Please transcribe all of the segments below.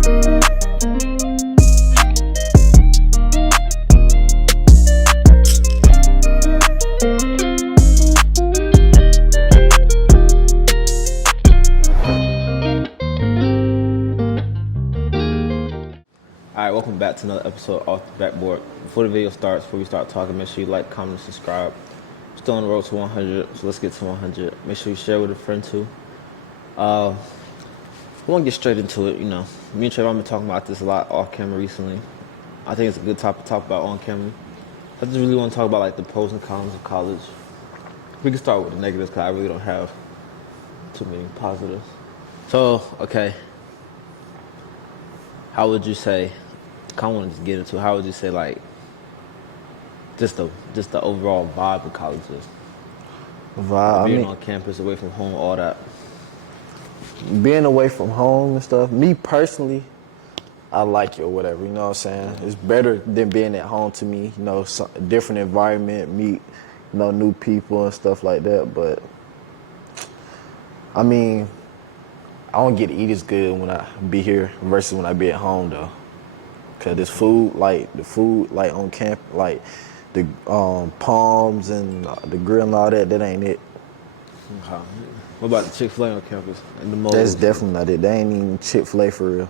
Alright, welcome back to another episode off the backboard. Before the video starts, before we start talking, make sure you like, comment, and subscribe. We're still on the road to 100, so let's get to 100. Make sure you share with a friend too. I want to get straight into it. You know, me and Trevor have been talking about this a lot off camera recently. I think it's a good topic to talk about on camera. I just really want to talk about like the pros and cons of college. We can start with the negatives because I really don't have too many positives. So, okay. How would you say, I kind of want to just get into it, how would you say like, just the overall vibe of college is? Vibe, being on campus, away from home, all that. Being away from home and stuff, me personally, I like it or whatever, you know what I'm saying? It's better than being at home to me, you know, different environment, meet, you know, new people and stuff like that, but, I mean, I don't get to eat as good when I be here versus when I be at home though. Cause the food like on camp, like the palms and the grill and all that ain't it. Okay. What about the Chick-fil-A on campus and the Moe's? That's definitely not it. They ain't even Chick-fil-A for real.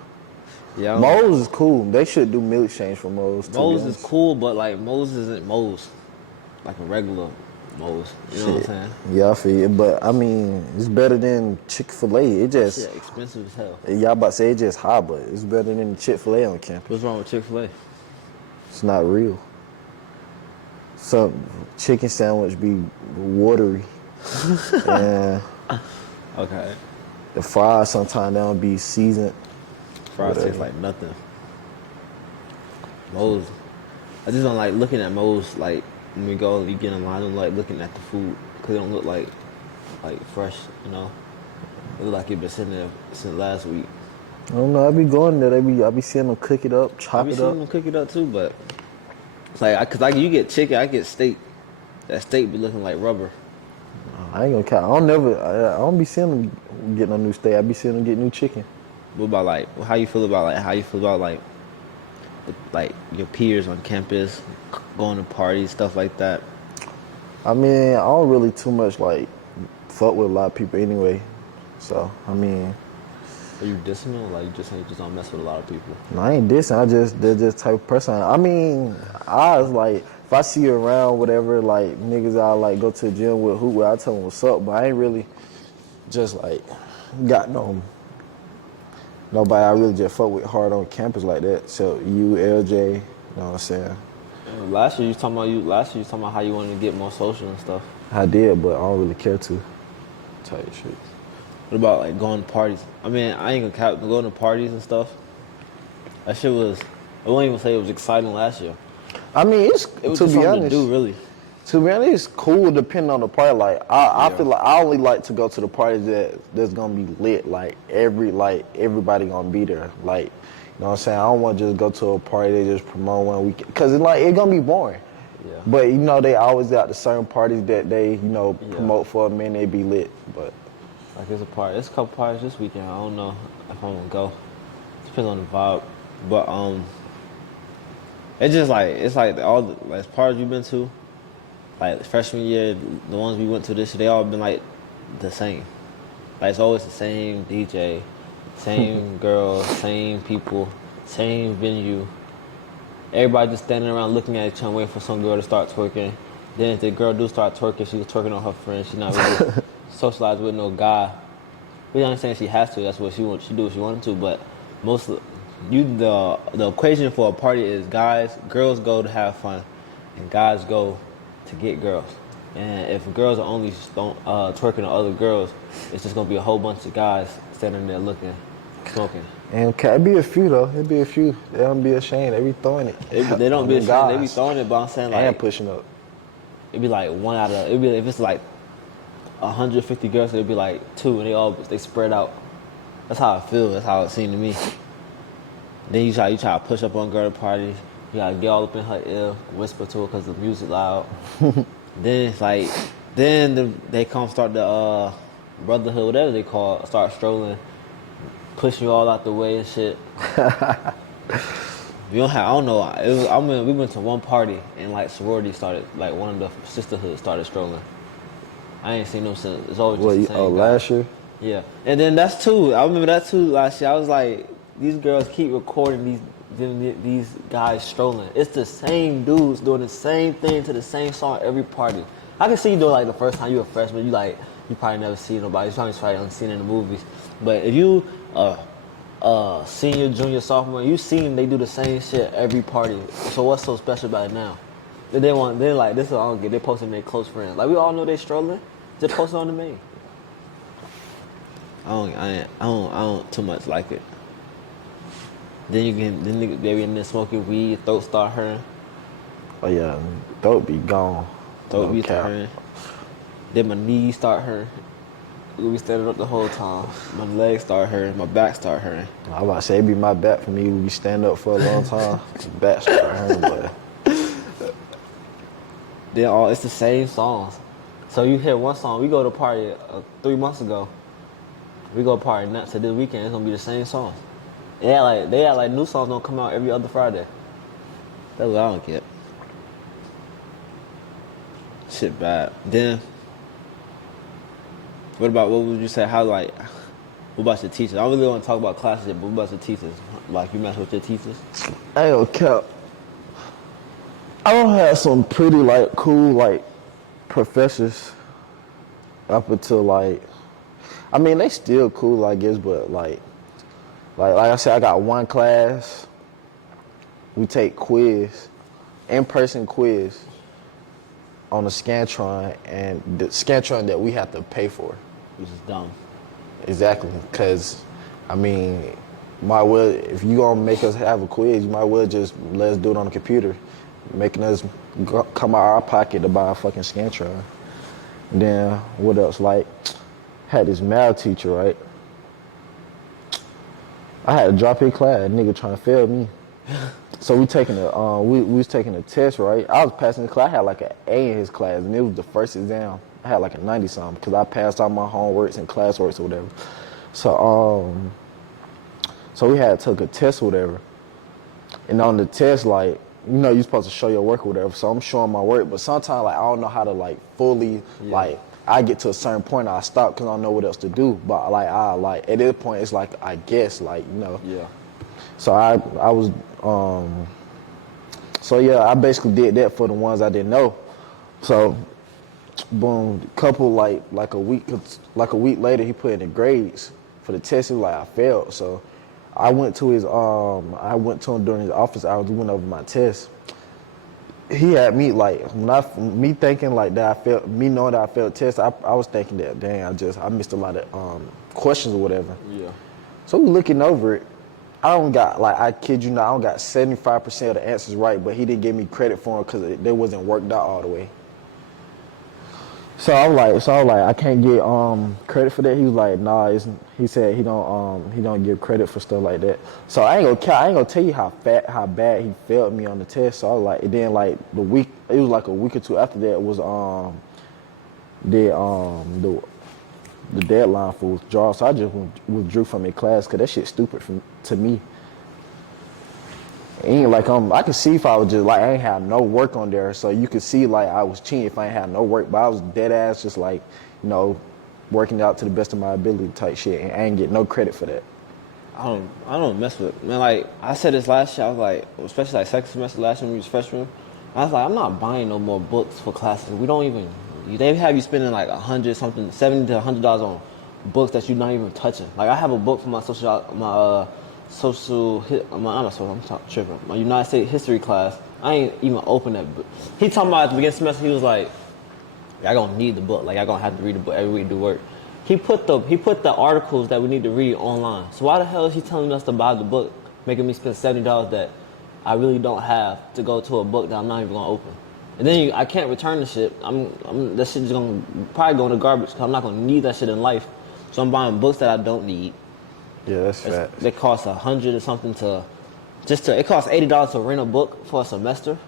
Yeah. Moe's is cool. They should do meal exchange for Moe's too. Moe's is cool, but like Moe's isn't Moe's. Like a regular Moe's. You know what I'm saying? Yeah, I feel it. But I mean, it's better than Chick-fil-A. It just shit expensive as hell. Y'all about to say it's just high, but it's better than Chick-fil-A on campus. What's wrong with Chick-fil-A? It's not real. Some chicken sandwich be watery. And Okay. the fries sometimes they don't be seasoned. Fries taste like nothing. Moe's, I just don't like looking at Moe's like when we go, you get in line, I don't like looking at the food because it don't look like fresh, you know. It look like it been sitting there since last week. I don't know. I be going there. I be seeing them cook it up, chop it up. I be seeing them cook it up too, but it's like, you get chicken, I get steak. That steak be looking like rubber. I ain't gonna count. I don't be seeing them get no new steak. I be seeing them get new chicken. What about how you feel about your peers on campus, going to parties, stuff like that? I mean, I don't really too much fuck with a lot of people anyway. So I mean, are you dissing them? Like you just don't mess with a lot of people? No, I ain't dissing. They're just type of person. I mean, I was like, if I see you around, whatever, like niggas, I like go to the gym with hoop with, I tell them what's up. But I ain't really just like got nobody I really just fuck with hard on campus like that. So you, LJ, you know what I'm saying? Last year you was talking about how you wanted to get more social and stuff. I did, but I don't really care to. Type shit. What about like going to parties? I mean, I ain't gonna count going to parties and stuff. That shit was, I won't even say it was exciting last year. I mean, it was to be something honest. To do, really. To be honest, it's cool depending on the party. Like I feel like I only like to go to the parties that's gonna be lit. Like everybody gonna be there. Like, you know what I'm saying? I don't want to just go to a party they just promote one weekend, cause it's gonna be boring. Yeah. But you know they always got the certain parties that they promote for a minute. They be lit, but. Like it's a couple parties this weekend. I don't know if I'm gonna go. Depends on the vibe, but it's like all the parties we've been to, like freshman year, the ones we went to this year, they all been like the same. Like it's always the same DJ, same girls, same people, same venue. Everybody just standing around looking at each other, waiting for some girl to start twerking. Then if the girl do start twerking, she was twerking on her friend. She's not really socialize with no guy. We understand she has to. That's what she wants. She do what she wanted to. But the equation for a party is girls go to have fun, and guys go to get girls. And if girls are only twerking on other girls, it's just gonna be a whole bunch of guys standing there looking, smoking. And it be a few though. It be a few. They don't be ashamed. They be throwing it. They don't be ashamed. They be throwing it. But I'm saying and pushing up. It'd be like one out of. It'd be if it's like 150 girls, it'd be like 2, and they spread out. That's how I feel. That's how it seemed to me. Then you try to push up on girl at parties. You gotta get all up in her ear, whisper to her because the music loud. Then it's like, they come start the brotherhood, whatever they call it, start strolling, push you all out the way and shit. We don't have. I don't know. We went to one party and like sorority started. Like one of the sisterhoods started strolling. I ain't seen them since. It's always just the same guy. Last year? Yeah, and then that's too. I remember that too last year. I was like, these girls keep recording these guys strolling. It's the same dudes doing the same thing to the same song every party. I can see you doing like the first time you were a freshman. You probably never see nobody. You probably only seen it in the movies. But if you senior, junior, sophomore, you seen they do the same shit every party. So what's so special about it now? They're like, this is what I don't get. They're posting their close friends. Like we all know they strolling. Just post it on the main. I don't too much like it. Then they be in there smoking weed, throat start hurting. Oh yeah, throat be gone. Throat be hurting. Then my knees start hurting. We be standing up the whole time. My legs start hurting. My back start hurting. I about to say it be my back for me. We be stand up for a long time. Back start hurting, but it's the same songs. So you hear one song. We go to a party 3 months ago. We go to a party next to this weekend. It's gonna be the same songs. They had like new songs don't come out every other Friday. That's what I don't get. Shit bad. Then what would you say? What about your teachers? I don't really want to talk about classes yet, but what about your teachers? Like, you mess with your teachers? I ain't gonna cap. I don't have some pretty, like, cool, like, professors up until, like, I mean, they still cool, I guess, but, like I said, I got one class. We take quiz, in-person quiz on the Scantron, and the Scantron that we have to pay for. Which is dumb. Exactly, because, I mean, might well, if you gonna make us have a quiz, you might well just let us do it on the computer, making us come out of our pocket to buy a fucking Scantron. And then, what else? Like, had this math teacher, right? I had to drop his class, nigga trying to fail me. So we was taking a test, right? I was passing the class. I had like an A in his class, and it was the first exam. I had like a 90-something because I passed all my homeworks and classworks or whatever. So we had took a test or whatever. And on the test, like, you know, you're supposed to show your work or whatever. So I'm showing my work, but sometimes like I don't know how to like fully like. I get to a certain point, I stop because I don't know what else to do. But like at this point, it's like I guess, like, you know. Yeah. So I was so yeah, I basically did that for the ones I didn't know. So boom, couple like a week later, he put in the grades for the test. He was like, I failed. So I went to him during his office hours. We went over my test. He had me like me thinking like that I failed, me knowing that I failed test. I was thinking that dang, I missed a lot of questions or whatever. Yeah. So we looking over it. I kid you not, I don't got 75% of the answers right, but he didn't give me credit for them because they wasn't worked out all the way. So I was like, I can't get credit for that. He was like, nah. He said he don't give credit for stuff like that. So I ain't gonna tell you how bad he failed me on the test. So I was like, and then like it was like a week or two after that was the deadline for withdrawal. So I just withdrew from the class because that shit's stupid to me. It ain't like I could see if I was just like I ain't have no work on there, so you could see like I was cheating if I ain't have no work, but I was dead ass just like, you know, working out to the best of my ability type shit, and I ain't get no credit for that. I don't mess with, man. Like I said this last year, I was like, especially like second semester last year when we was freshmen, I was like, I'm not buying no more books for classes. They have you spending like $100 something, $70 to $100 on books that you're not even touching. Like I have a book for my my United States history class. I ain't even opened that book. He talking about at the beginning of the semester, he was like, y'all gonna need the book. Like y'all gonna have to read the book every week to do work. He put the articles that we need to read online. So why the hell is he telling us to buy the book, making me spend $70 that I really don't have to go to a book that I'm not even gonna open? And then I can't return the shit. That shit is gonna probably go in the garbage because I'm not gonna need that shit in life. So I'm buying books that I don't need. Yeah, that's fact. They cost $100 or something it costs $80 to rent a book for a semester,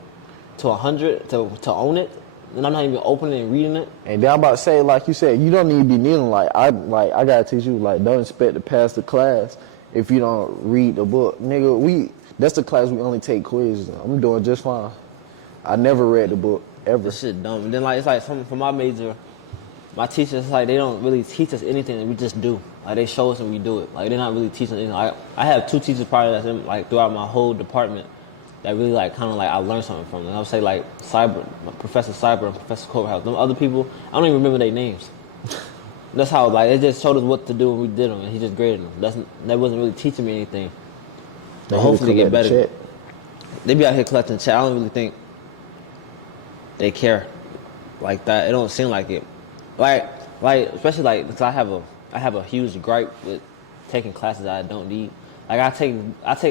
to $100 to own it, and I'm not even opening and reading it. And then I'm about to say, like you said, you don't need to be kneeling. I gotta teach you, like, don't expect to pass the class if you don't read the book. Nigga, that's the class we only take quizzes in. I'm doing just fine. I never read the book, ever. This shit dumb. And then like it's like for my major, my teachers like they don't really teach us anything. We just do. Like they show us and we do it. Like they're not really teaching anything. Like, I have 2 teachers probably that's in, like throughout my whole department that really like kind of like I learned something from. And I would say like Professor Cyber and Professor Courthouse. Them other people, I don't even remember their names. That's how like it just showed us what to do when we did them, and he just graded them. That wasn't really teaching me anything. But hopefully get better. Check. They be out here collecting check. I don't really think they care like that. It don't seem like it. Like especially like because I have a huge gripe with taking classes that I don't need. Like I take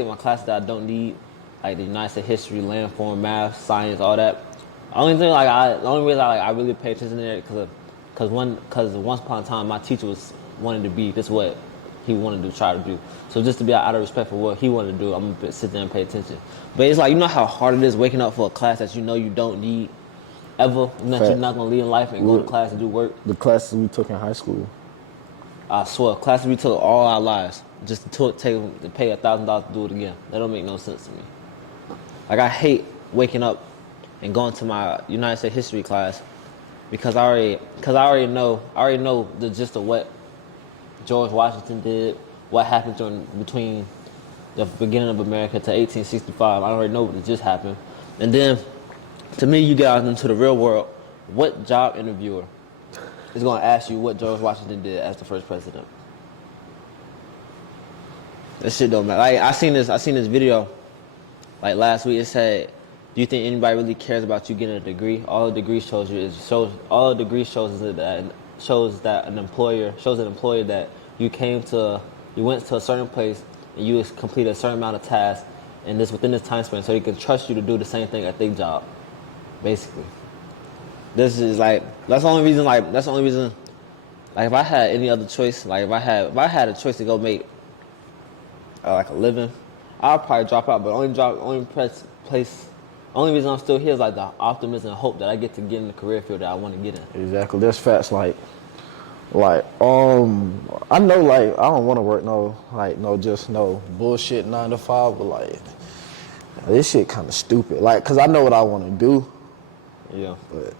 my classes that I don't need, like the United States history, landform, math, science, all that. The only reason I really pay attention to it because once upon a time my teacher was wanting to be this what he wanted to try to do. So just to be out of respect for what he wanted to do, I'm gonna sit there and pay attention. But it's like you know how hard it is waking up for a class that you know you don't need ever, and that you're not gonna lead in life and go to class and do work. The classes we took in high school. I swear, classes we took all our lives just to pay $1,000 to do it again. That don't make no sense to me. Like I hate waking up and going to my United States history class because I already know the gist of what George Washington did, what happened between the beginning of America to 1865. I already know what just happened. And then, to me, you get out into the real world, what job interviewer is going to ask you what George Washington did as the first president? This shit don't matter. Like, I seen this video, like last week. It said, "Do you think anybody really cares about you getting a degree? All a degree shows that an employer that you went to a certain place and you completed a certain amount of tasks and this within this time span, so they can trust you to do the same thing at their job." Basically, this is like that's the only reason. Like if I had any other choice, like if I had a choice to go make like a living, I'd probably drop out. But only reason I'm still here is like the optimism and hope that I get to get in the career field that I want to get in. Exactly. There's facts like I know like I don't want to work no bullshit 9 to 5, but like this shit kind of stupid. Like, cause I know what I want to do. Yeah. But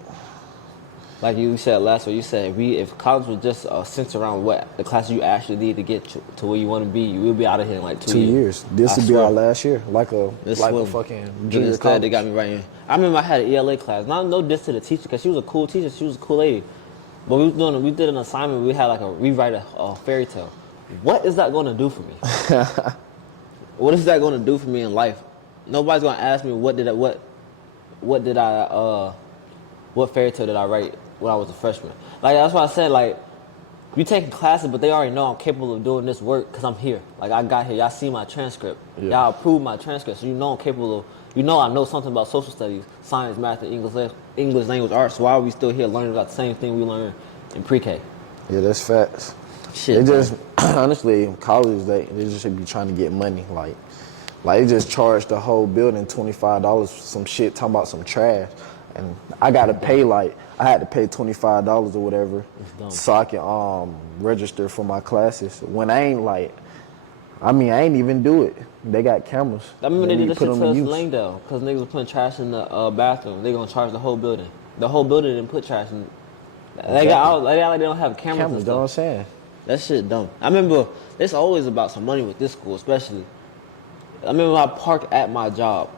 like you said last week, you said if college was just centered around what the classes you actually need to get to where you want to be, you will be out of here in like 2 years. This will be our last year, like a fucking junior college. They got me right in. I remember I had an ELA class. No diss to the teacher, because she was a cool teacher. She was a cool lady. But we did an assignment. We had like rewrite a fairy tale. What is that going to do for me? What is that going to do for me in life? Nobody's going to ask me what fairy tale did I write when I was a freshman. Like that's why I said like we taking classes, but they already know I'm capable of doing this work because I'm here. Like I got here. Y'all see my transcript. Yeah. Y'all approved my transcript, so you know I'm capable of. You know I know something about social studies, science, math, and English language arts. So why are we still here learning about the same thing we learned in pre-K? Yeah, that's facts. Shit. They just honestly in college they just should be trying to get money. Like they just charged the whole building $25 for some shit talking about some trash. And I gotta pay I had to pay $25 or whatever so I can register for my classes. When I ain't even do it. They got cameras. I remember they did this shit to us in Langdale because niggas were putting trash in the bathroom. They gonna charge the whole building. The whole building didn't put trash in. They don't have cameras and stuff. You know what I'm saying? That shit dumb. I remember it's always about some money with this school, especially. I remember I parked at my job.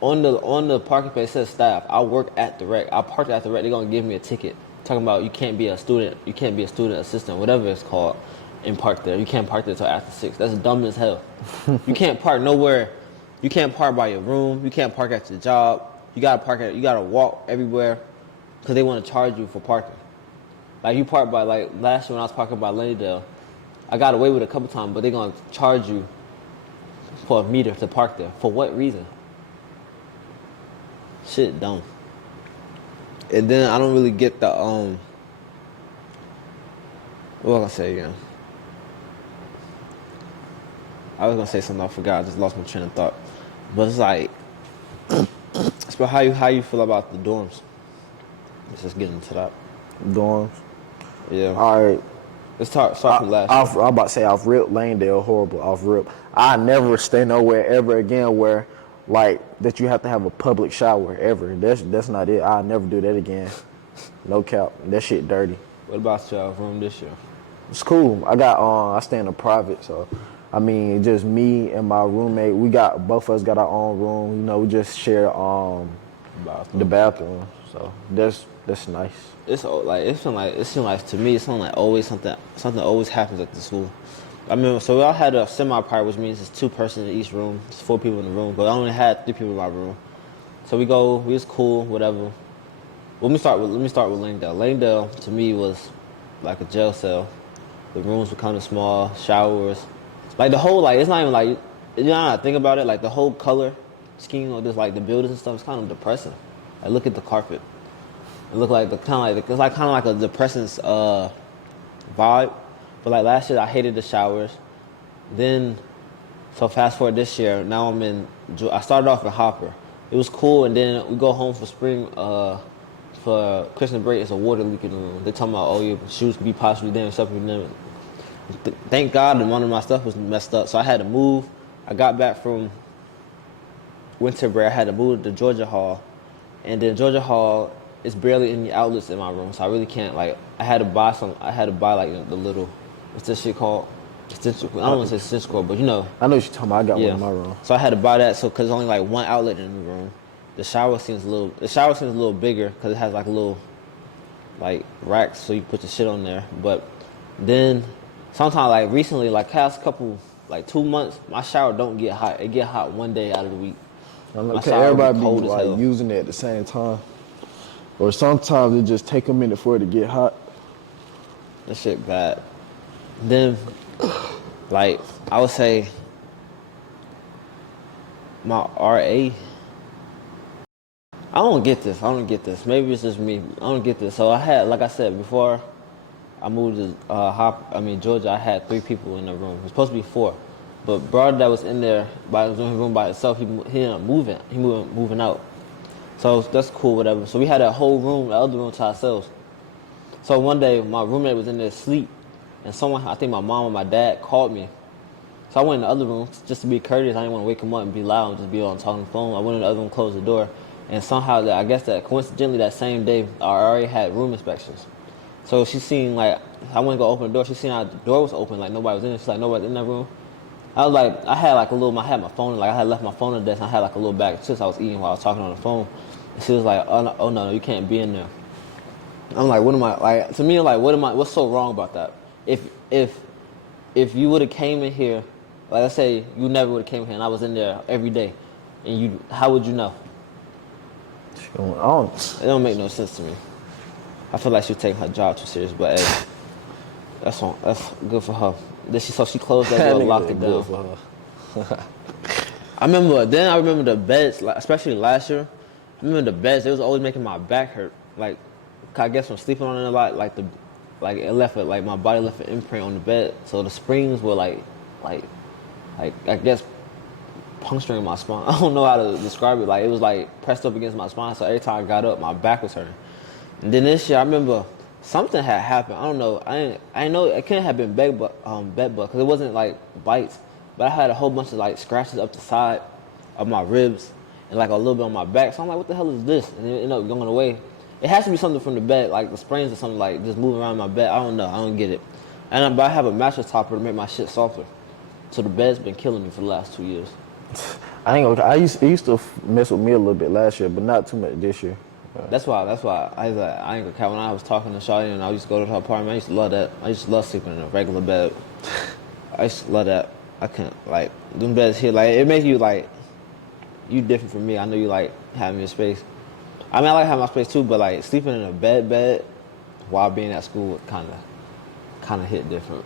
On the parking space says staff. I work at the rec. I parked at the rec. They're gonna give me a ticket talking about you can't be a student assistant, whatever it's called, and park there. You can't park there until after 6. That's dumb as hell. You can't park nowhere. You can't park by your room. You can't park at your job. You gotta walk everywhere because they want to charge you for parking. Like you park by last year when I was parking by Lennydale, I got away with it a couple times, but they're gonna charge you for a meter to park there. For what reason? Shit dumb. And then I don't really get the what was I gonna say again? I was gonna say something I forgot. I just lost my train of thought. But it's like it's about how you feel about the dorms. Let's just get into that. Dorms. Yeah. All right. Let's start from last I'm year. about to say off rip, Langdale, horrible off rip. I never stay nowhere ever again where, like, that you have to have a public shower ever. That's not it. I'll never do that again. No cap. That shit dirty. What about your room this year? It's cool. I stay in a private, so I mean, just me and my roommate. Both of us got our own room. You know, we just share the bathroom. So that's nice. It's like it seems like to me it's something like always something always happens at the school. I mean, so we all had a semi-private, which means it's 2 persons in each room. It's 4 people in the room, but I only had 3 people in my room. So we was cool, whatever. Let me start with Langdale. Langdale to me was like a jail cell. The rooms were kind of small, showers, like the whole it's not even like you know how I think about it, like the whole color scheme of this, like the buildings and stuff, it's kind of depressing. Like look at the carpet. It looked like it's kind of like a depressing vibe. But like last year, I hated the showers. Then, so fast forward this year, now I started off in Hopper. It was cool, and then we go home for spring, for Christmas break. It's a water leak in the room. They're talking about, your shoes could be possibly damaged, stuff could be damaged. Thank God that one of my stuff was messed up, so I had to move. I got back from winter break. I had to move to Georgia Hall, and then Georgia Hall is barely any outlets in my room, so I really can't I had to buy like the little, what's this shit called? Extension. I don't want to say extension cord, but you know. I know what you're talking about. I got one in my room. So I had to buy that, because there's only like one outlet in the room. The shower seems a little bigger because it has like a little like racks, so you put your shit on there. But then sometimes like recently, like past couple 2 months, my shower don't get hot. It get hot one day out of the week. My shower everybody be cold as hell. Using it at the same time. Or sometimes it just take a minute for it to get hot. That shit bad. Then, like, I would say my RA, I don't get this. Maybe it's just me. I don't get this. So I had, like I said, before I moved to Georgia, I had 3 people in the room. It was supposed to be 4. But brother that was in there, was in his room by himself, he ended up moving. He moving out. So that's cool, whatever. So we had that whole room, the other room to ourselves. So one day, my roommate was in there asleep, and someone, I think my mom or my dad, called me. So I went in the other room just to be courteous. I didn't want to wake him up and be loud and just be on talking on the phone. I went in the other room, closed the door, and somehow, I guess that coincidentally that same day, I already had room inspections. So she seen, I went to go open the door. She seen how the door was open, like nobody was in it. She's like, nobody in that room. I was like, I had my phone, I had left my phone on the desk, and I had like a little bag of chips I was eating while I was talking on the phone. And she was like, oh no, you can't be in there. I'm like, what am I, to me, what's so wrong about that? If you would have came in here, like let's say you never would have came here and I was in there every day, and how would you know? It don't make no sense to me. I feel like she's taking her job too serious, but hey, that's good for her. So she closed that door and locked it down. For her. I remember the beds, especially last year. I remember the beds, they was always making my back hurt. Like, I guess from sleeping on it a lot, my body left an imprint on the bed. So the springs were like I guess puncturing my spine. I don't know how to describe it. Like it was like pressed up against my spine. So every time I got up, my back was hurting. And then this year, I remember something had happened. I don't know. I know it couldn't have been bed bug because it wasn't like bites. But I had a whole bunch of scratches up the side of my ribs and like a little bit on my back. So I'm like, what the hell is this? And it ended up going away. It has to be something from the bed, like the sprains or something, like just moving around my bed. I don't know. I don't get it. But I have a mattress topper to make my shit softer. So the bed's been killing me for the last 2 years. It used to mess with me a little bit last year, but not too much this year. That's why I ain't gonna count. When I was talking to Shawty and I used to go to her apartment, I used to love that. I used to love sleeping in a regular bed. I used to love that. I can't, them beds here, it makes you, you different from me. I know you like having your space. I mean, I like having my space too, but sleeping in a bed while being at school would kind of hit different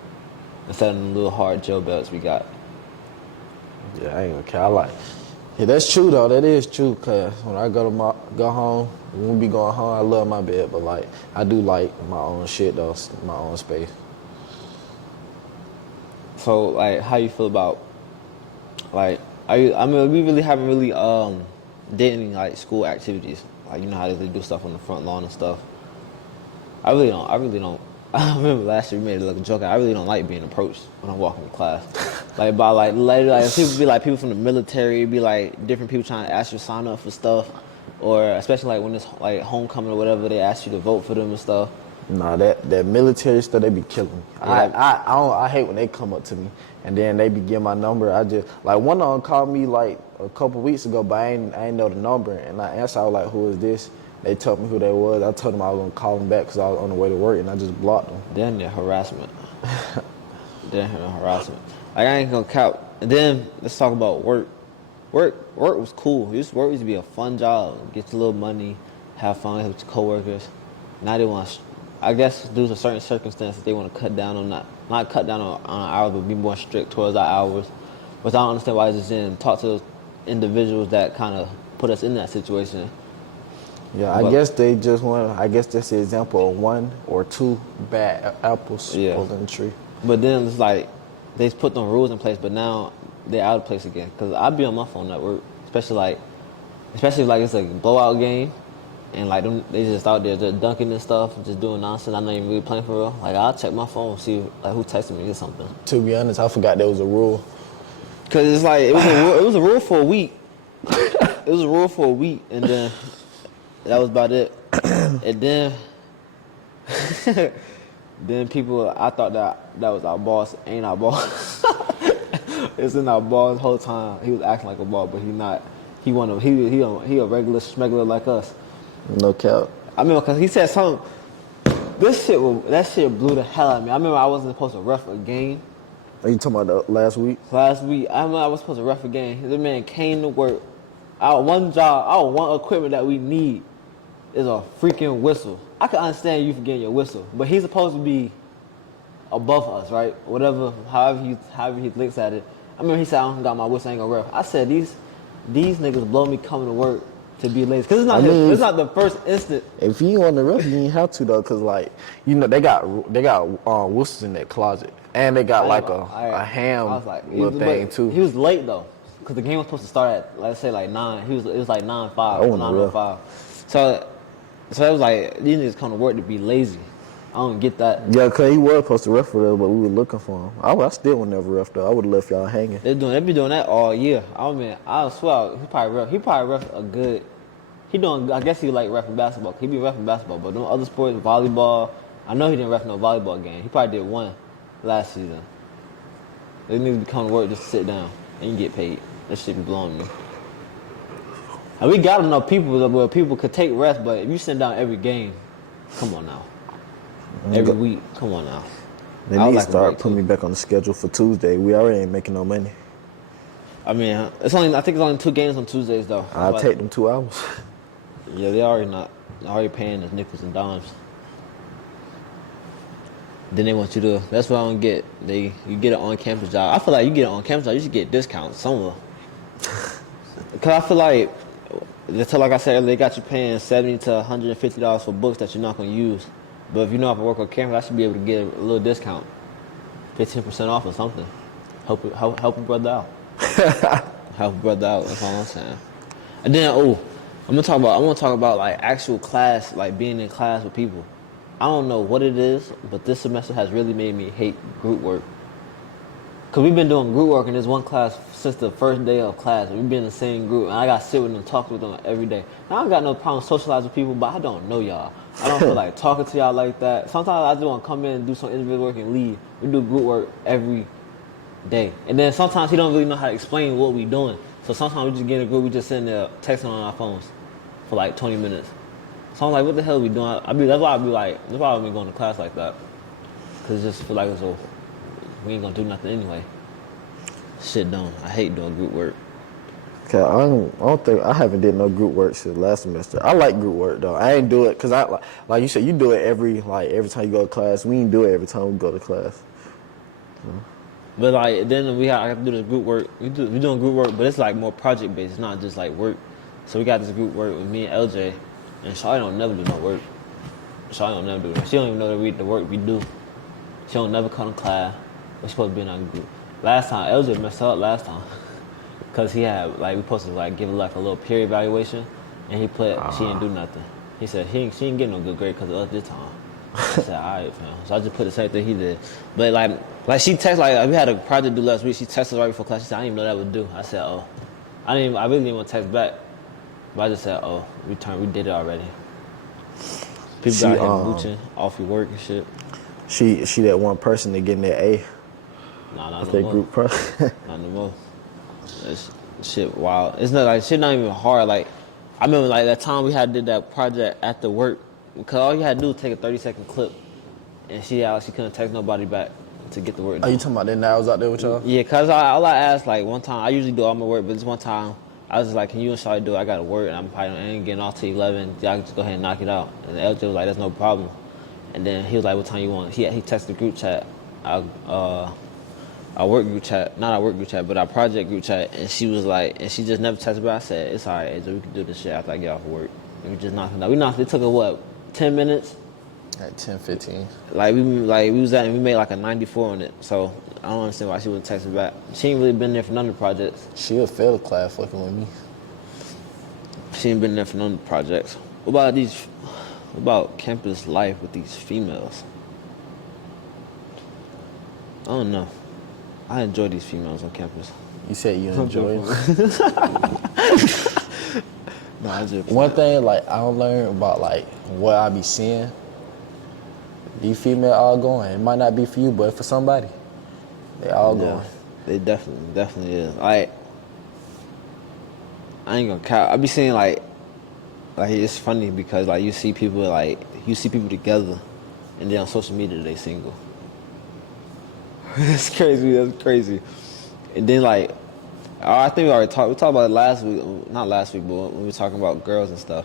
instead of the little hard gel beds we got. Yeah, I ain't gonna care. Yeah, that's true though. That is true. Cause when I go home, when we be going home, I love my bed, but I do like my own shit though, my own space. So how you feel about we really haven't did any school activities. You know how they do stuff on the front lawn and stuff. I really don't. I remember last year we made it look a joke. I really don't like being approached when I'm walking to class. Like by like people be like people from the military, be like different people trying to ask you to sign up for stuff, or especially like when it's like homecoming or whatever, they ask you to vote for them and stuff. Nah, that military stuff, they be killing me. Yeah. I hate when they come up to me and then they be getting my number. I just like one of them called me like a couple weeks ago, but I ain't know the number, and I answered. I was like, "Who is this?" They told me who they was. I told them I was gonna call them back because I was on the way to work, and I just blocked them. Then the harassment. Harassment. Like I ain't gonna count. And then let's talk about work. Work was cool. Work used to be a fun job. Get your little money, have fun with your coworkers. Now they want, I guess, due to certain circumstances, they want to cut down on not cut down on hours, but be more strict towards our hours. But I don't understand why they just didn't talk to those individuals that kind of put us in that situation. Yeah, I guess they just want. I guess that's the example of one or two bad apples falling the tree. But then it's like they put them rules in place, but now they're out of place again. Cause I be on my phone at work, especially if like it's a blowout game, and like they just out there just dunking and stuff, just doing nonsense. I'm not even really playing for real. Like I'll check my phone, see like who texted me or something. To be honest, I forgot there was a rule. Cause it's like it was a rule for a week. It was a rule for a week, and then that was about it. And then then people, I thought that was our boss. Ain't our boss. It's in our boss the whole time. He was acting like a boss, but he not. He a regular smuggler like us. No cap. I mean, because he said something. That shit blew the hell out of me. I remember I wasn't supposed to ref a game. Are you talking about the last week? Last week, I remember I was supposed to ref a game. The man came to work. Our one equipment that we need is a freaking whistle. I can understand you forgetting your whistle, but he's supposed to be above us, right? Whatever, however he looks at it. I remember he said, I don't got my whistle, I ain't gonna ref. I said, these niggas blow me coming to work to be lazy. Because it's not the first instant. If you want to ref, you ain't have to, though, because, like, you know, they got whistles in that closet. And they got, a ham little thing, too. He was late, though, because the game was supposed to start at, let's say, like 9. It was like 9:05, 9:05. So it was like, these niggas come to work to be lazy. I don't get that. Yeah, because he was supposed to ref for us, but we were looking for him. I still would never ref, though. I would have left y'all hanging. They be doing that all year. I mean, I swear, he probably ref a good, I guess he like refing basketball. He be refing basketball, but no other sports, volleyball, I know he didn't ref no volleyball game. He probably did one last season. They niggas be coming to work just to sit down and you get paid. That shit be blowing me. And we got enough people where people could take rest, but if you sit down every game, come on now. Every week, come on now. They need to start putting me back on the schedule for Tuesday. We already ain't making no money. I mean, I think it's only 2 games on Tuesdays, though. I'll take them 2 hours. Yeah, they're already paying us nickels and dimes. Then they want you to, that's what I don't get. You get an on-campus job. I feel like you get an on-campus job, you should get discounts somewhere. Because I feel like I said earlier, they got you paying $70 to $150 for books that you're not going to use. But if you know how to work on campus, I should be able to get a little discount. 15% off or something. Help a brother out. Help a brother out, that's all I'm saying. And then, I'm gonna talk about like actual class, like being in class with people. I don't know what it is, but this semester has really made me hate group work. Cause we've been doing group work in this one class since the first day of class. We've been in the same group, and I got to sit with them, talk with them every day. Now, I don't got no problem socializing with people, but I don't know y'all. I don't feel like talking to y'all like that. Sometimes I just want to come in and do some individual work and leave. We do group work every day, and then sometimes he don't really know how to explain what we doing. So sometimes we just get in a group, we just sitting there texting on our phones for like 20 minutes. So I'm like, what the hell are we doing? That's why I've been going to class like that, cause it just feel like we ain't gonna do nothing anyway. Shit don't. I hate doing group work. Okay, I haven't did no group work since last semester. I like group work though. I ain't do it because like you said, you do it every time you go to class. We ain't do it every time we go to class. But like then I got to do this group work. We doing group work, but it's like more project based. It's not just like work. So we got this group work with me and LJ, and Shawty don't never do no work. Shawty don't never do it. She don't even know the work we do. She don't never come to class. We're supposed to be in our group. Last time, LJ messed up last time. Because he had, we supposed to, give a little peer evaluation. And he put, she didn't do nothing. He said she didn't get no good grade because of us this time. I said, all right, fam. So I just put the same thing he did. But like she texted, like we had a project due last week. She texted right before class. She said, I didn't even know that would do. I said, oh, I really didn't want to text back. But I just said, oh, we did it already. People She got here mooching off your work and shit. she that one person that getting that A. Nah, not With no that more. group project. Not no more. That shit wild. It's not like shit not even hard. Like I remember like that time we had did that project after work. Because all you had to do was take a 30-second clip. And she couldn't text nobody back to get the work Are done. you talking about that now I was out there with y'all? Yeah, cause all I asked like one time, I usually do all my work, but this one time I was just like, "Can you and Shawty do it? I got to work, and I ain't getting off till 11. Y'all can just go ahead and knock it out." And the LJ was like, "That's no problem." And then he was like, "What time you want?" He texted the group chat, our work group chat, not our work group chat, but our project group chat, and she was like, and she just never texted back. I said, "It's alright, AJ, we can do this shit after I get off work." And we just knocked it out. We knocked it. It took what 10 minutes. At 10, 15. Like we was at and we made like a 94 on it. So I don't understand why she wouldn't text me back. She ain't really been there for none of the projects. She'll fail the class fucking with me. She ain't been there for none of the projects. What about campus life with these females? I don't know. I enjoy these females on campus. You said you enjoy it. No, I just One thing like I don't learn about like what I be seeing. These female all going. It might not be for you, but for somebody. They all going. They definitely is. I ain't gonna count. I be seeing like it's funny because like you see people together, and then on social media they single. That's crazy. And then like, I think we talked about it last week, not last week, but when we were talking about girls and stuff.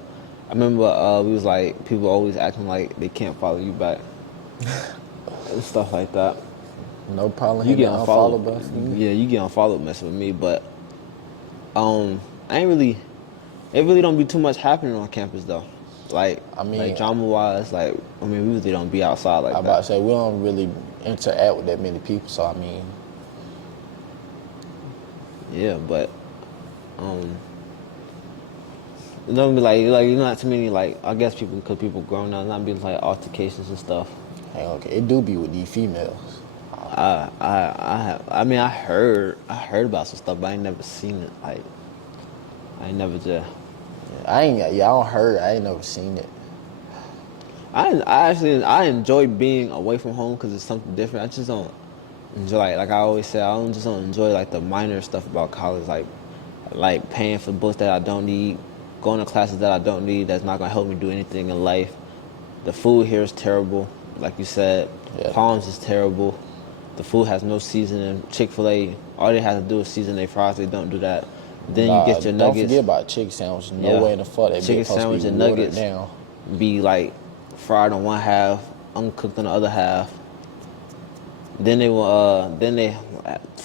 I remember we was like, people always acting like they can't follow you back. And stuff like that. No problem. You get unfollowed. Bro. Yeah, you get unfollowed messing with me, but I ain't really. It really don't be too much happening on campus though. Like drama wise, we really don't be outside like that. I'm about to say we don't really interact with that many people, so I mean. Yeah, but it don't be like not too many like I guess because people grown now, not be like altercations and stuff. Hey, okay, it do be with these females. I heard about some stuff, but I ain't never seen it. Like, I ain't never just. I don't heard. I ain't never seen it. I enjoy being away from home because it's something different. I just don't enjoy like I always say. I don't enjoy like the minor stuff about college, like paying for books that I don't need, going to classes that I don't need. That's not gonna help me do anything in life. The food here is terrible, like you said. Yeah. Palms is terrible. The food has no seasoning. Chick-fil-A, all they have to do is season their fries. They don't do that. Then you get your nuggets. Don't forget about chicken sandwich. No way in the fuck that chicken sandwich and nuggets down. Be like fried on one half, uncooked on the other half. Then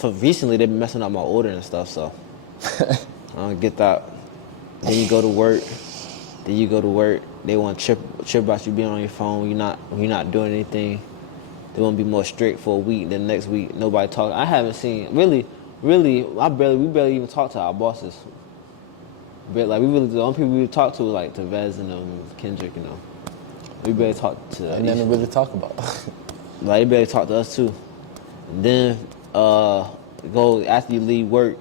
recently they've been messing up my order and stuff. So I don't get that. Then you go to work. They want to trip about you being on your phone. You're not doing anything. They want to be more strict for a week. Then next week nobody talk. I haven't seen really. We barely even talk to our bosses. But like the only people we talk to like to Vez and Kendrick, you know. We barely talk to. Ain't nothing to really talk about. Like they barely talk to us too. And then go after you leave work,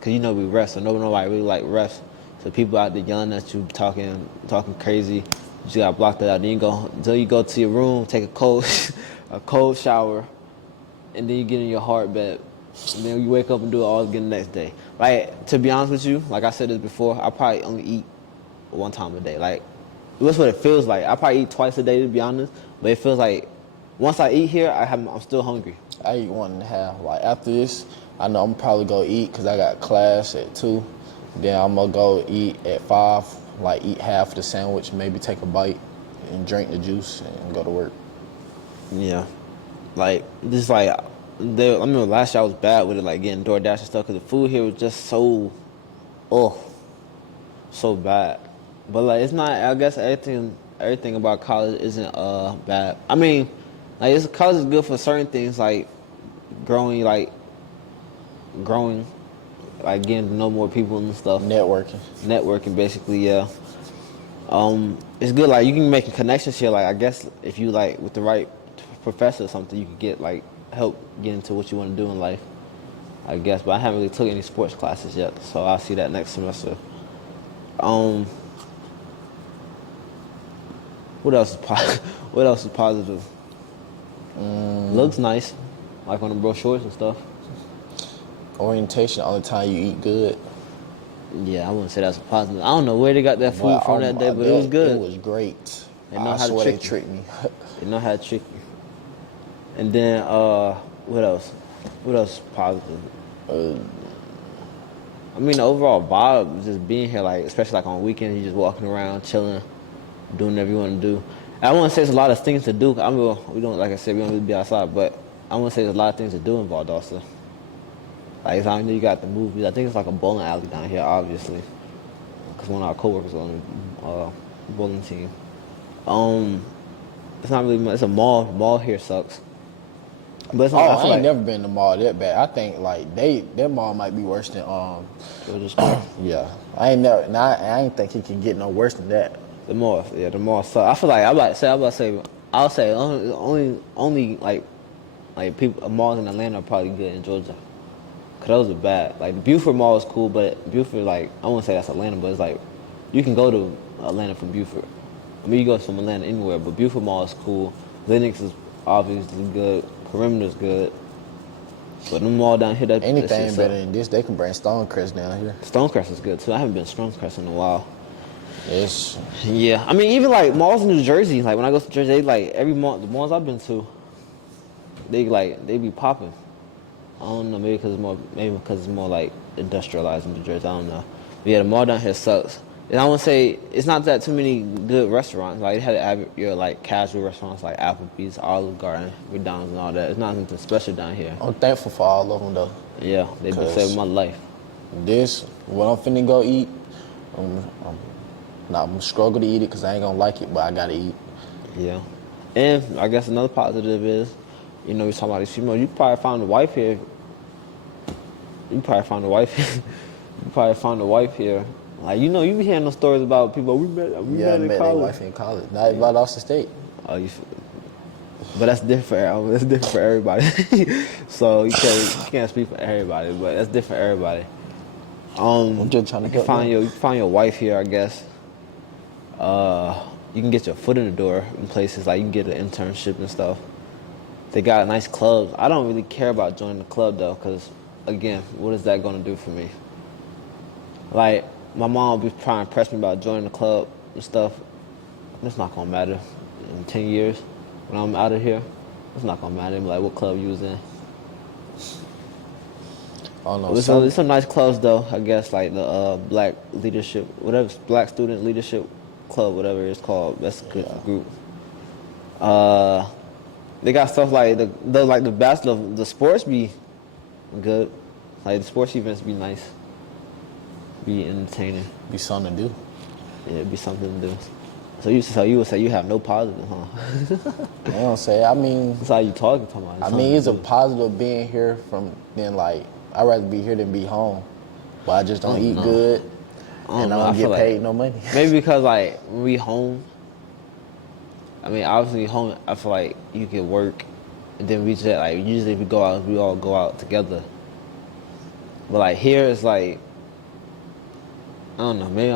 cause you know we rest, so nobody really like rest. So people out there yelling at you, talking crazy. You just got blocked out. Then you go to your room, take a cold shower, and then you get in your hard bed. And then you wake up and do it all again the next day. Like, to be honest with you, like I said this before, I probably only eat one time a day. Like, that's what it feels like. I probably eat twice a day, to be honest. But it feels like once I eat here, I'm still hungry. I eat 1.5. Like, after this, I know I'm probably going to eat because I got class at 2. Then I'm going to go eat at 5. Like, eat half the sandwich, maybe take a bite and drink the juice and go to work. Yeah. Like, just like... I remember last year I was bad with it, like getting DoorDash and stuff, because the food here was just so bad. But like, it's not. I guess everything about college isn't bad. I mean, like college is good for certain things, like growing, like getting to know more people and stuff. Networking, basically, yeah. It's good. Like you can make connections here. Like I guess if you like with the right professor or something, you could get like help get into what you want to do in life. I guess, but I haven't really took any sports classes yet, so I'll see that next semester. Um, what else is what else is positive? Looks nice, like on the brochures and stuff. Orientation, only time you eat good. Yeah, I wouldn't say that's a positive. I don't know where they got that food from that day, but it was good. It was great. They know I how to swear trick they tricked me. They know how to trick you. And then what else? What else is positive? I mean, the overall vibe, just being here, like especially like on weekends, you just walking around, chilling, doing whatever you want to do. I want to say there's a lot of things to do. I mean, we don't, like I said, we don't really be outside, but I want to say there's a lot of things to do in Valdosta. Like I know you got the movies. I think it's like a bowling alley down here, obviously, because one of our coworkers on the bowling team. It's not really much. It's a mall. Mall here sucks. But it's not, I ain't never been to the mall that bad. I think like that mall might be worse than Georgia Square. yeah. I ain't never. And I ain't think it can get no worse than that. The mall, yeah, the mall sucks. I feel like I'll say only like people malls in Atlanta are probably good in Georgia. Cause those are bad. Like the Buford Mall is cool, but Buford, like I wouldn't say that's Atlanta, but it's like you can go to Atlanta from Buford. I mean, you go from Atlanta anywhere, but Buford Mall is cool. Lennox is obviously good. Perimeter's good. But them mall down here, that Anything that better than this, they can bring Stonecrest down here. Stonecrest is good too. I haven't been Stonecrest in a while. Yes. Yeah, I mean even like malls in New Jersey. Like when I go to Jersey, they like every mall, the malls I've been to, they be popping. I don't know, maybe because it's more like industrialized in New Jersey. I don't know. But yeah, the mall down here sucks. And I want to say it's not that too many good restaurants. Like you had to have your like casual restaurants like Applebee's, Olive Garden, McDonald's, and all that. It's not something special down here. I'm thankful for all of them though. Yeah, they've been saving my life. What I'm finna go eat, I'm struggle to eat it because I ain't gonna like it, but I gotta eat. Yeah, and I guess another positive is, you know, we talking about these females. You probably found a wife here. You probably found a wife. You probably found a wife here. Like you know, you be hearing those stories about people we met in met college. their wife in college. Not about Austin State. Oh, but that's different. That's different for everybody. So you can't speak for everybody, but that's different for everybody. I'm just trying to you can find your wife here, I guess. You can get your foot in the door in places like you can get an internship and stuff. They got nice clubs. I don't really care about joining the club though, because again, what is that going to do for me? Like my mom will be trying to press me about joining the club and stuff. It's not gonna matter in 10 years when I'm out of here. It's not gonna matter. Like what club you was in. I don't know. There's some nice clubs though. I guess like the Black Leadership, whatever, Black Student Leadership Club, whatever it's called. That's a good group. They got stuff like the basketball, the sports be good. Like the sports events be nice. Be entertaining. Be something to do. Yeah, it'd be something to do. So you would say you have no positive, huh? I don't say. I mean, that's how you talking about. I mean, it's a positive being here from then. Like I'd rather be here than be home, but I just don't eat good, and I don't get paid no money. Maybe because like when we home. I mean, obviously home. I feel like you can work, and then we just like usually if we go out, we all go out together. But like here, it's like I don't know, maybe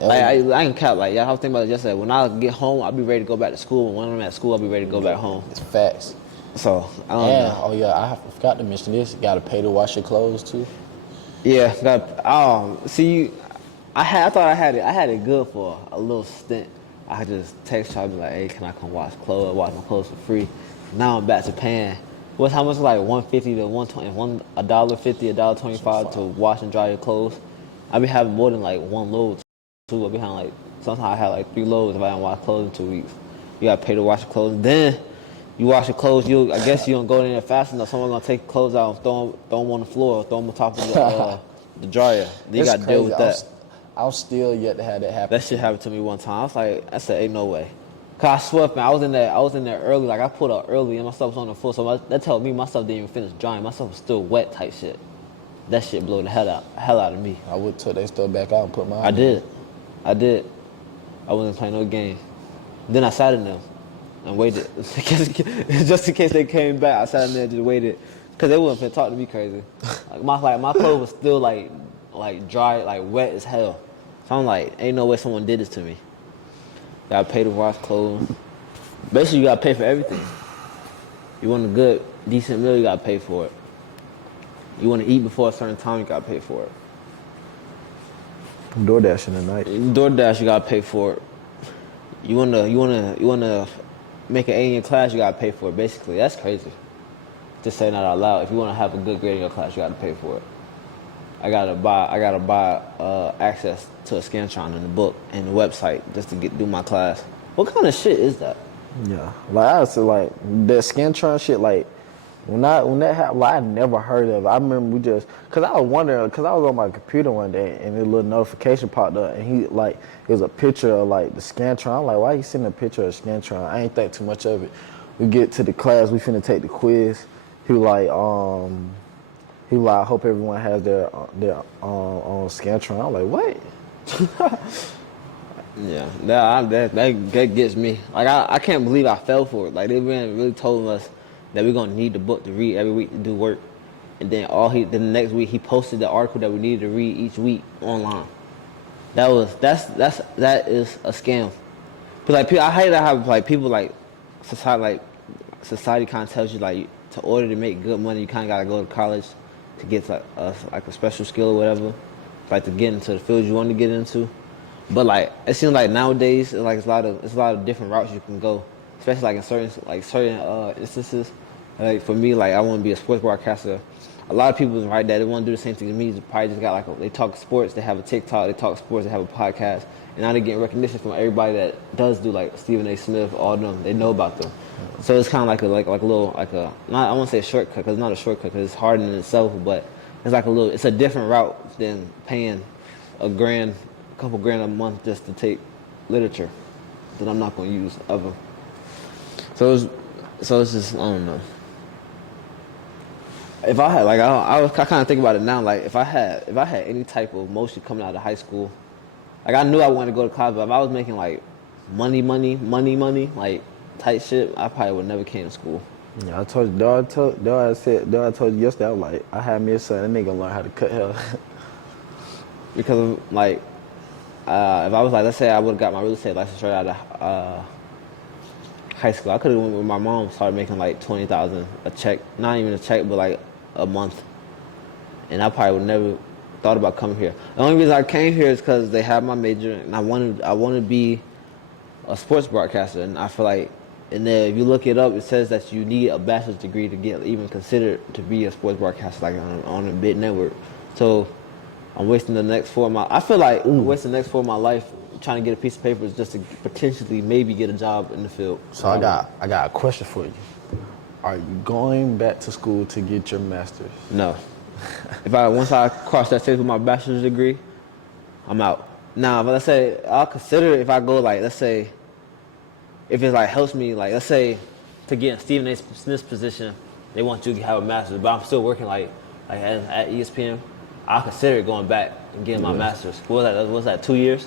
I can count. Like I was thinking about it yesterday. When I get home, I'll be ready to go back to school. And when I'm at school, I'll be ready to go back home. It's facts. So I don't know. Oh yeah, I forgot to mention this. You got to pay to wash your clothes too. Yeah, see, I thought I had it good for a little stint. I could just text her, be like, hey, can I come wash my clothes for free? Now I'm back to paying. How much? Like $1.50 to $1.20, $1.50, $1.25 to wash and dry your clothes. I be having more than like one load too. I be having like sometimes I have like 3 loads if I don't wash clothes in 2 weeks. You gotta pay to wash your clothes. Then you wash your clothes. I guess you don't go in there fast enough. Someone's gonna take your clothes out and throw them on the floor, throw them on top of the dryer. Then you gotta deal with that. I'm still yet to have that happen. That shit happened to me one time. I said, ain't no way. Cause I swear, man, I was in there early. Like I pulled up early and my stuff was on the floor. So that tells me my stuff didn't even finish drying. My stuff was still wet type shit. That shit blew the hell out of me. I would took that stuff back out and put mine. I did. I wasn't playing no games. Then I sat in them and waited. Just in case they came back, I sat in there and just waited. Because they wasn't finna talk to me crazy. My clothes was still like dry, like wet as hell. So I'm like, ain't no way someone did this to me. Gotta pay to wash clothes. Basically, you gotta pay for everything. You want a good, decent meal, you gotta pay for it. You want to eat before a certain time, you gotta pay for it. DoorDash in the night. DoorDash, you gotta pay for it. You wanna make an A in your class, you gotta pay for it. Basically, that's crazy. Just saying that out loud. If you wanna have a good grade in your class, you gotta pay for it. I gotta buy access to a Scantron and the book and the website just to do my class. What kind of shit is that? Yeah, like I was like that Scantron shit. Like when that happened, like, I never heard of it. I remember cause I was wondering, cause I was on my computer one day and a little notification popped up, and he like it was a picture of like the Scantron. I'm like, why you sending a picture of Scantron? I ain't think too much of it. We get to the class, we finna take the quiz. He was like, I hope everyone has their on Scantron. I'm like, what? Yeah, that gets me. Like I can't believe I fell for it. Like they really told us that we're gonna need the book to read every week to do work, and then the next week he posted the article that we needed to read each week online. That is a scam. Cause like I hate how like people society kind of tells you like to order to make good money you kind of gotta go to college to get like a special skill or whatever, like to get into the field you want to get into. But like it seems like nowadays, it's a lot of different routes you can go, especially like in certain instances. Like for me, like I want to be a sports broadcaster. A lot of people right there, they want to do the same thing as me. They probably just got they talk sports, they have a TikTok, they talk sports, they have a podcast, and now they're getting recognition from everybody that does do like Stephen A. Smith, all of them. They know about them. So it's kind of like a little not I won't say a shortcut because it's not a shortcut because it's hard in itself, but it's a different route than paying a couple grand a month just to take literature that I'm not going to use ever. So it's just I don't know. If I had I kind of think about it now, like if I had any type of motion coming out of high school, like I knew I wanted to go to college, but if I was making like money, like tight shit, I probably would never came to school. Yeah, I told you, I told you yesterday. I was like, I had me a son, that nigga learn how to cut hair. Because of, like, if I was like, let's say I would have got my real estate license straight out of high school, I could have went with my mom, started making like $20,000 a check, not even a check, but like a month, and I probably would never thought about coming here. The only reason I came here is because they have my major, and I wanted to be a sports broadcaster, and I feel like, and then if you look it up, it says that you need a bachelor's degree to get even considered to be a sports broadcaster, like on a big network. So I'm wasting the next 4 of my. I feel like I'm wasting the next 4 of my life trying to get a piece of paper just to potentially maybe get a job in the field. So I got a question for you. Are you going back to school to get your master's? No. Once I cross that stage with my bachelor's degree, I'm out. Now, but let's say I'll consider it if I go like, let's say, if it like helps me, like let's say to get in Stephen A. Smith's position, they want you to have a master's, but I'm still working like at ESPN. I'll consider going back and getting my master's. What was that? 2 years?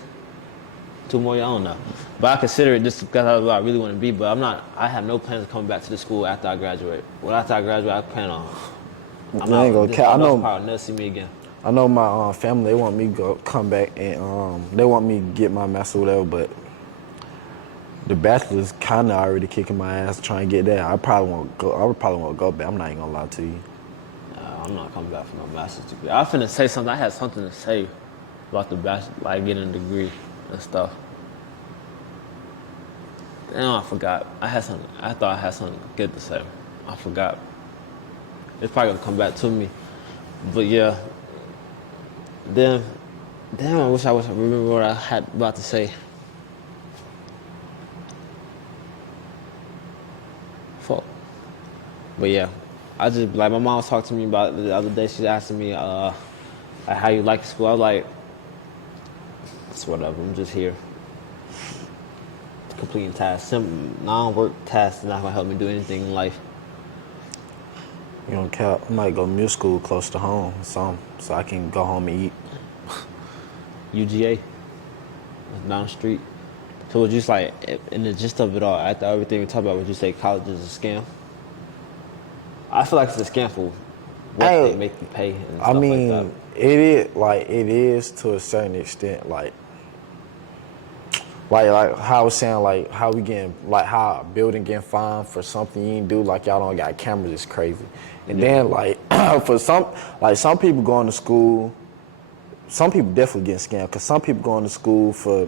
2 more years? I don't know. But I consider it just because that's what I really want to be. But I have no plans of coming back to the school after I graduate. Well, after I graduate, I plan on. I'm not gonna count. I know. Probably never see me again. I know my family. They want me to come back and they want me to get my master, whatever. But the bachelor's kind of already kicking my ass trying to get that. I would probably won't go back. I'm not even gonna lie to you. I'm not coming back for no master's degree. I was finna say something. I had something to say about the bachelor, like getting a degree and stuff. Damn, I forgot. I thought I had something good to say. I forgot. It's probably gonna come back to me. But yeah. Damn, I wish I remember what I had about to say. Fuck. But yeah. I just, like, my mom was talking to me about it the other day. She's asking me, like, how you like school. I was like, it's whatever. I'm just here. Completing tasks. Some non-work tasks are not going to help me do anything in life. You don't count. I might go to middle school close to home, so I can go home and eat. UGA. Down the street. So would you just like, in the gist of it all, after everything we talked about, would you say college is a scam? I feel like it's a scam for what they I make you pay and I stuff like that. mean, it is to a certain extent, like how I was saying, like how we getting, like how a building getting fined for something you didn't do, like y'all don't got cameras is crazy. And then like for some people going to school, some people definitely getting scammed because some people going to school for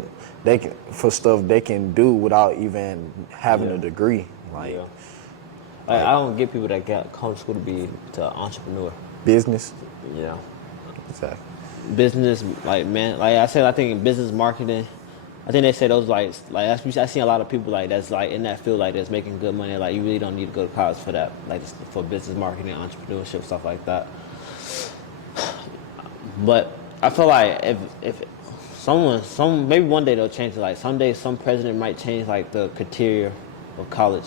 stuff they can do without even having a degree. Yeah. Like I don't get people that come to school to be to entrepreneur. business. Yeah. Exactly. Business, like man, like I said, I think in business marketing, I think they say those like I seen a lot of people like that's like in that field like that's making good money. Like you really don't need to go to college for that, like for business marketing, entrepreneurship, stuff like that. But I feel like if maybe one day they'll change it. Like someday some president might change like the criteria of college,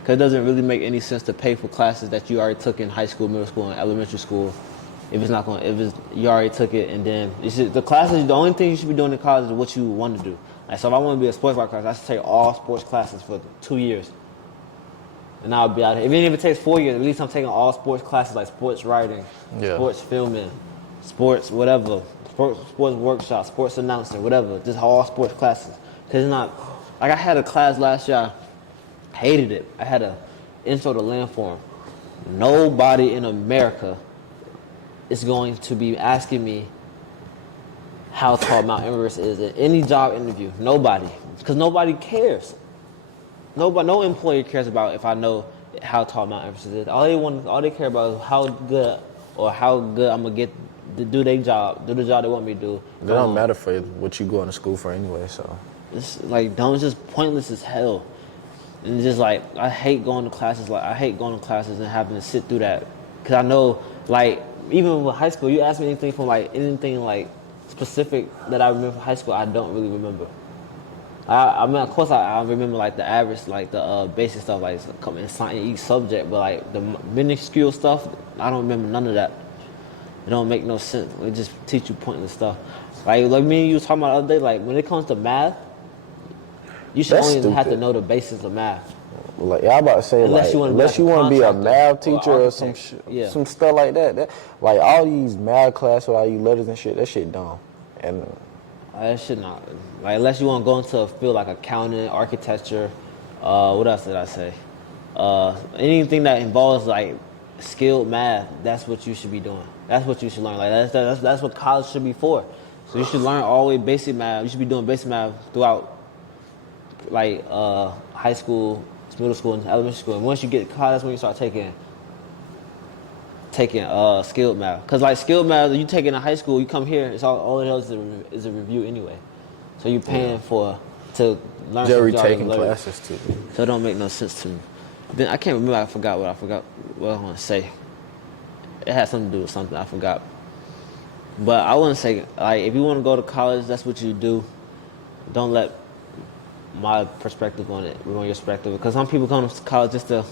because it doesn't really make any sense to pay for classes that you already took in high school, middle school, and elementary school. If it's not going, if it's you already took it, and then the classes, the only thing you should be doing in college is what you want to do. Like so, if I want to be a sports writer class, I should take all sports classes for 2 years, and I'll be out here. Even if it takes 4 years, at least I'm taking all sports classes like sports writing, sports filming, sports whatever, sports workshop, sports announcing, whatever. Just all sports classes. Cause it's not like I had a class last year, hated it. I had a intro to landform. Nobody in America is going to be asking me how tall Mount Everest is in any job interview. Nobody, because nobody cares. No employer cares about if I know how tall Mount Everest is. All they care about is how good I'm gonna get to do their job, do the job they want me to do. It don't matter for what you going to school for anyway. So it's like it's just pointless as hell. And it's just like I hate going to classes. Like I hate going to classes and having to sit through that, because I know like even with high school, you ask me anything like specific that I remember from high school, I don't really remember. I mean, of course, I remember like the average, like the basic stuff, like coming in each subject, but like the minuscule stuff, I don't remember none of that. It don't make no sense. It just teach you pointless stuff. Like me and you was talking about the other day, like when it comes to math, you should that's only stupid. have to know the basics of math. Like I'm about to say, Unless you wanna be be a contractor math teacher or some architect. some stuff like that. Like all these math classes, all these letters and shit, that shit dumb. And That should not. Like unless you want to go into a field like accounting, architecture, what else did I say? Anything that involves like skilled math, that's what you should be doing. That's what you should learn. Like that's what college should be for. So you should learn all the way basic math. You should be doing basic math throughout like high school, middle school, and elementary school. And once you get to college, that's when you start taking skilled math. Cause like skilled math, you take it in high school, you come here, it's all it is a review anyway. So you're paying to learn. Jerry something taking classes too. So it don't make no sense to me. Then I can't remember. I forgot what I want to say. It had something to do with something I forgot. But I want to say, like, if you want to go to college, that's what you do. Don't let my perspective on it ruin your perspective. Because some people come to college just to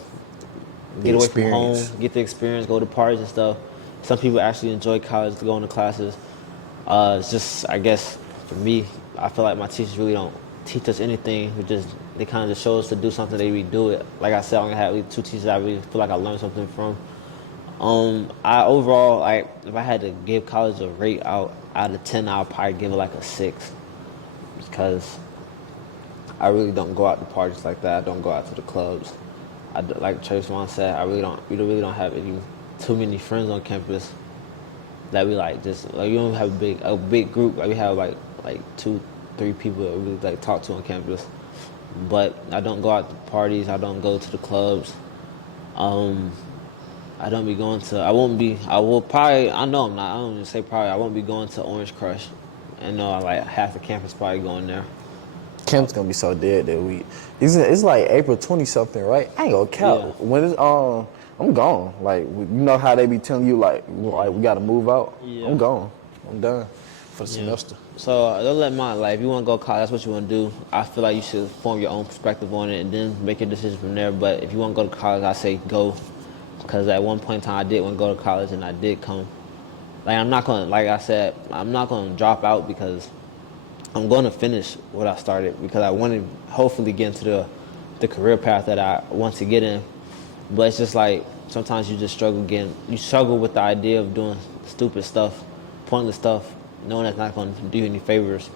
get away from home, get the experience, go to parties and stuff. Some people actually enjoy college, going to classes. It's just, I guess, for me, I feel like my teachers really don't teach us anything. They kind of just show us to do something, they really do it. Like I said, I'm gonna have at least 2 teachers I really feel like I learned something from. I overall, like, if I had to give college a rate out of 10, I'll probably give it like a 6, because I really don't go out to parties like that. I don't go out to the clubs. Like Church once said, we really don't have too many friends on campus that we like just like we don't have a big group. Like we have like 2-3 people that we like talk to on campus. But I don't go out to parties. I don't go to the clubs. I don't be going to. I will probably. I know I'm not. I don't even say probably. I won't be going to Orange Crush. I know like half the campus probably going there. Camp's gonna be so dead that week. It's like April 20 something, right? I ain't gonna count. Yeah. When it's I'm gone. Like you know how they be telling you like we gotta move out. Yeah. I'm gone. I'm done for the semester. So don't let mine. Like if you want to go to college, that's what you want to do. I feel like you should form your own perspective on it and then make your decision from there. But if you want to go to college, I say go, because at one point in time I did want to go to college and I did come. Like I'm not gonna, like I said, I'm not gonna drop out because I'm going to finish what I started because I want to hopefully get into the career path that I want to get in. But it's just like sometimes you just struggle with the idea of doing stupid stuff, pointless stuff, knowing that's not going to do you any favors,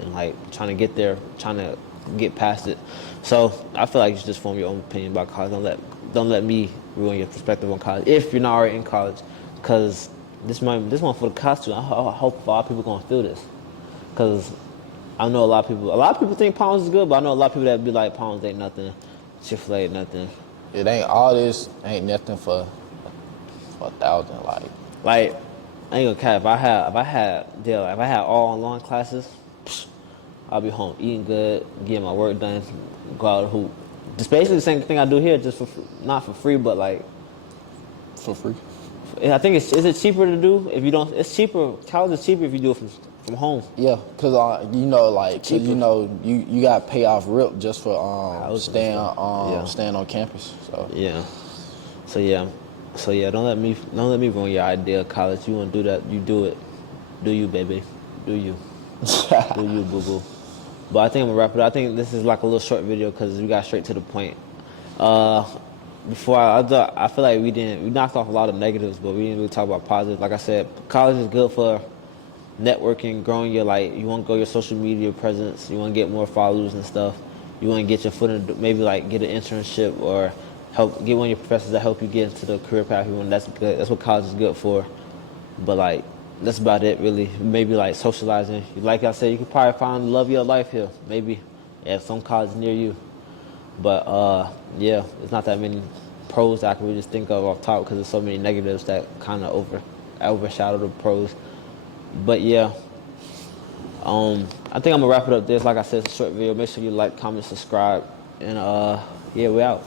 and like trying to get there, trying to get past it. So I feel like you should just form your own opinion about college. Don't let me ruin your perspective on college if you're not already in college, because this one for the costume. I hope a lot of people gonna feel this, because I know a lot of people. A lot of people think pounds is good, but I know a lot of people that be like pounds ain't nothing, Chick-fil-A ain't nothing. It ain't all this. Ain't nothing for 1,000. Like I ain't gonna cap. If I had all online classes, I'll be home eating good, getting my work done, go out and hoop. Just basically the same thing I do here, just not for free, but like for free. I think is it cheaper to do if you don't? It's cheaper. College is cheaper if you do it from home. Yeah, cause you got to pay off RIP just for staying on campus. So yeah, so yeah. Don't let me ruin your idea of college. You want to do that? You do it. Do you, baby? Do you? Do you, boo boo? But I think I'm gonna wrap it up. I think this is like a little short video because we got straight to the point. Before I feel like we knocked off a lot of negatives, but we didn't really talk about positives. Like I said, college is good for networking, growing your you want to grow your social media presence, you want to get more followers and stuff. You want to get your foot in, maybe like get an internship or get one of your professors to help you get into the career path you want. That's good. That's what college is good for. But like that's about it really. Maybe like socializing. Like I said, you could probably find the love of your life here. Maybe at some college near you. But yeah, it's not that many pros that I can really just think of off top because there's so many negatives that kind of overshadow the pros. But yeah, I think I'm gonna wrap it up there. Like I said, it's a short video. Make sure you like, comment, subscribe, and yeah, we out.